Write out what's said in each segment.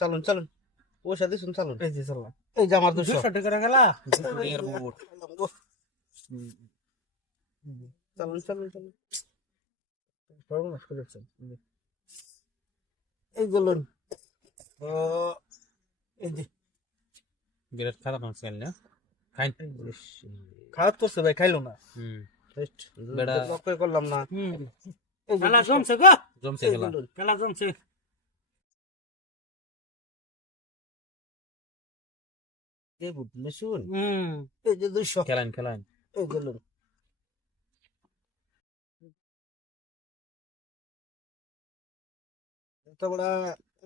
চালুন চালুন ওর সাথে শুন চালুন এই যে চললাম এই যে আমার 200 200 টাকা গেলা চালুন চালুন চালুন সর্বনাশ করেছেন এই বলুন ও এই যে বিরাট খারাপ মাছ গেল না খাই খাওয়া তো ভাই খাইলো না বেড়া লক্ষ্য করলাম না এই যে খেলা জমছে গো জমছে এই গেলা বলুন, খেলা জমছে এই বুঝলে শুন হুম এই যে 200 খেলাইন খেলাইন এই বলুন এত বড়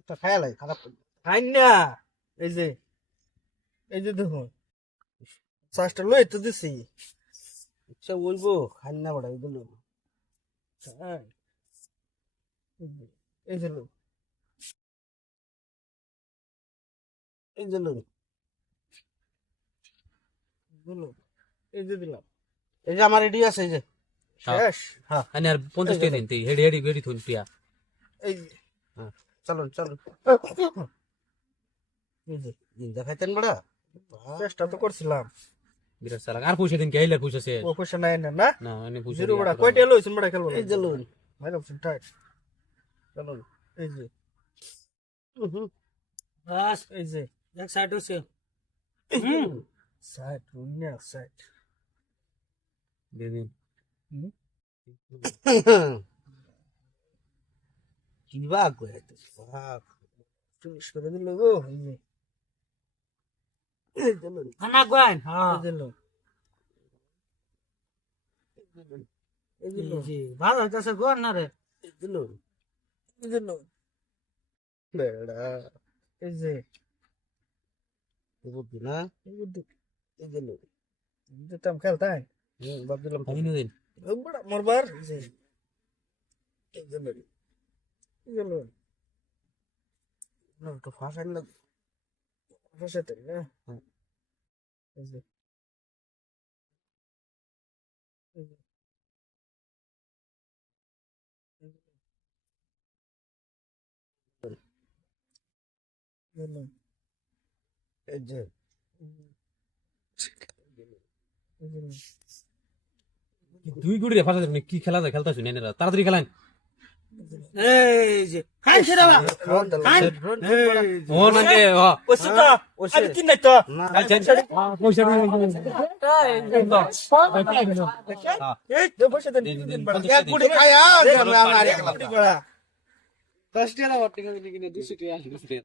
একটা খায়ালাই খারাপ খাই না এই যে দেখুন চাষটা লই তো দিছি সে বলবো খান না বড় এগুলো এই যে লো এই যে লোন এই যে দিলাম এই যে আমার রেডি আছে এই যে শেষ আনি আর 50 টাকা দিন তুই হেডি হেডি বেডি থুন টিয়া এই চলুন চলুন এই যে দেখাইতেন বড়া চেষ্টা তো করছিলাম বিরাট সালা আর পয়সা দিন কে আইলার পয়সা সে ও পয়সা নাই না না না আমি পয়সা জিরো বড়া কয়টা লইছেন বড়া খেলবো এই যে লোন ভাই অপশন টাইট চলুন এই যে বাস এই যে এক সাইড হচ্ছে সাইড রুনিয়া সাইড দিন কি বাগ কইতেছ বাগ ফিনিশ করে দিল গো এই যে লোন খানা গোয়ান হ্যাঁ এই যে লো এই যে লো জি ভালো হইতাছে গোয়ান না রে এই যে লোন এই যে লো বেড়া এই যে বুদ্ধি না এই যে এই যে লোন দিতাম খেলতাই বাদ দিলাম খাই না দিন বড়া মরবার এই যে এই যে লো এই যে লো না তো ফাঁসাই না ফসাতে না এই যে এই যে এই যে এই যে দুই গুড়ি রে ফাটা দেন কি খেলা যায় খেলতা শুনে না তাড়াতাড়ি খেলাইন এই যে খাই সেরা বা ও না রে ও ওসে তো আমি তিন নাই তো না আচ্ছা পয়সা এই তো বসে দেন এক গুড়ি খায়া আমার একলা বড়া 10 টাকা 200 টাকা